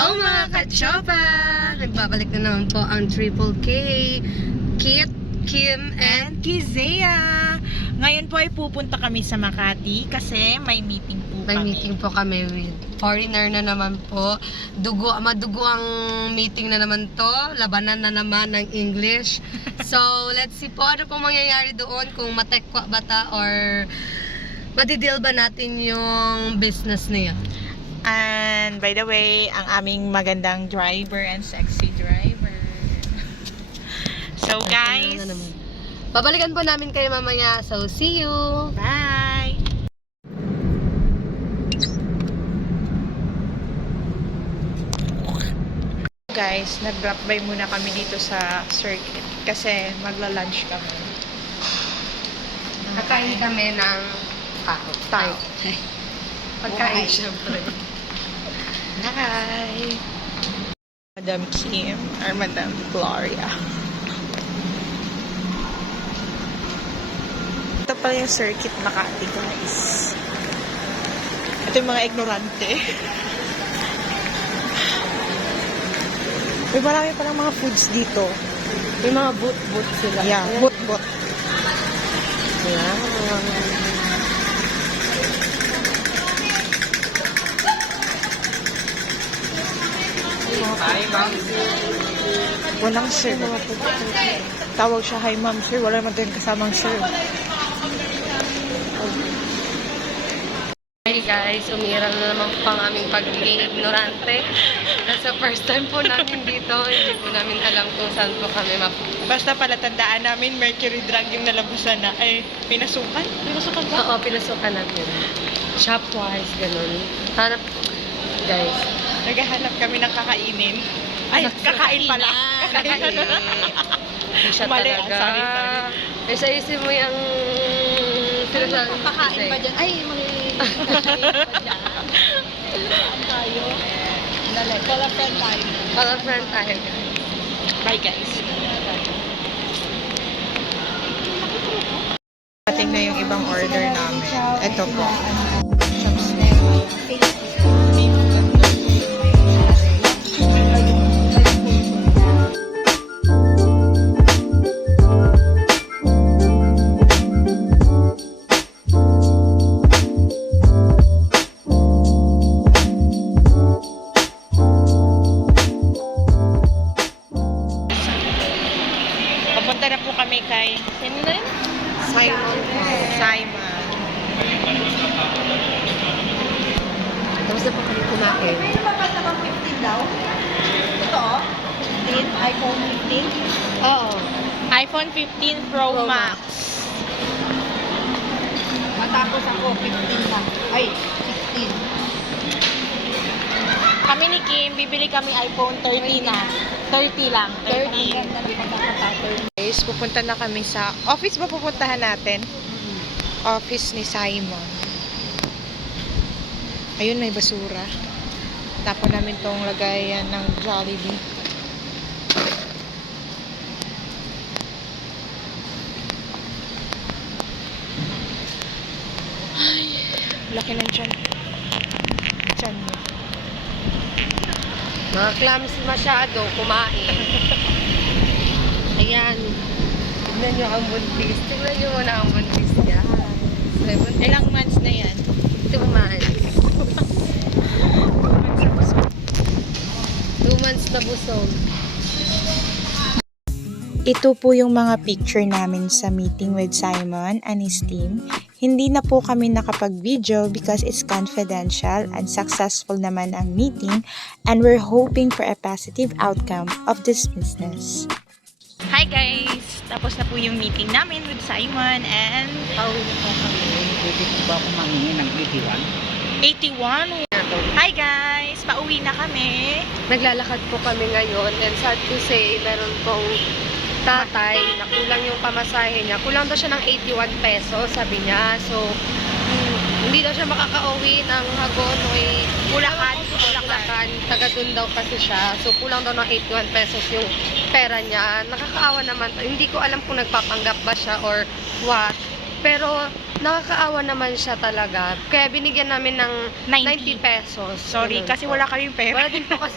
Hello mga kachopa! Nagbabalik na naman po ang Triple K, Kit, Kim, and Kizea. Ngayon po ay pupunta kami sa Makati kasi may meeting po may kami. meeting po kami with foreigner na naman po. Madugo ang meeting na naman to. Labanan na naman ng English. So, let's see po ano pong mangyayari doon, kung matekwa ba ta or madideal ba natin yung business niya. And by the way, ang aming magandang driver and sexy driver. So guys, babalikan po namin kayo mamaya. So, see you! bye! Guys, nag-drop by muna kami dito sa circuit kasi magla-lunch kami. Kakain kami ng tao. Pagkain, syempre. Hi! Madam Kim or Madam Gloria. Ito pala yung circuit Makati, guys. Ito yung mga ignorante. May marami palang mga foods dito. May mga boot-boot sila. Yeah, Ayan. boot-boot. Ayan. Walang sir. Tawag siya, hi ma'am sir. Wala naman din kasamang sir. Hey guys, umiral na naman po ang aming pagiging ignorante. Kasi first time po namin dito, hindi po namin alam kung saan po kami mapupunta. Basta pala tandaan namin, Mercury Drug yung nalabusan na. Ay, pinasukan? Pinasukan ba? Oo, pinasukan natin. Shopwise, ganun. Hanap, guys. Naghahanap kami ng kakainin. Ay, kakain pala. Kakain. Hindi siya Mali, talaga. sorry. Eh, sa isip mo yung sinasabi. Pakain pa dyan. Ay, kakain pa dyan. Saan tayo? Call a friend tayo. Call a friend tayo. Bye, guys. Ating na yung ibang order namin. Ito po. Papunta na po kami kay sino na yun? Simon. Simon. Tapos na po kami kumain. May lumabas na bang 15 daw? Ito, 15, iPhone 15. Oo. iPhone 15 Pro Pro Max. Matapos ako, 15 na. Ay, 16. Kami ni Kim, bibili kami iPhone 30 na. 30 lang. Ang 30. ganda ng pagkakatato. Guys, pupunta na kami sa office ba pupuntahan natin? Office ni Simon. Ayun, may basura. Tapon namin tong lagayan ng Jollibee. Ay, laki ng tiyan. Tiyan niya. Mga clumsy masyado, kumain. Ayan. Tignan nyo ang buntis. Tignan nyo muna ang buntis niya. Ilang months na yan? 2 months. 2 months na busog. Ito po yung mga picture namin sa meeting with Simon and his team. Hindi na po kami nakapag-video because it's confidential and successful naman ang meeting and we're hoping for a positive outcome of this business. Hi guys! Tapos na po yung meeting namin with Simon and Pauwi na po kami. Pwede po ba ako mangingi ng 81. Hi guys! Pauwi na kami. Naglalakad po kami ngayon and sad to say, meron pong tatay na kulang yung pamasahe niya. Kulang daw siya ng 81 pesos, sabi niya. So, hindi daw siya makakauwi ng Hagon o Bulacan. Taga dun daw kasi siya. So, kulang daw ng 81 pesos yung pera niya. Nakakaawa naman. Hindi ko alam kung nagpapanggap ba siya or what. Pero, nakakaawa naman siya talaga. Kaya binigyan namin ng 90 pesos. Sorry, Ganun kasi po. wala kaming pera. Wala din po kasi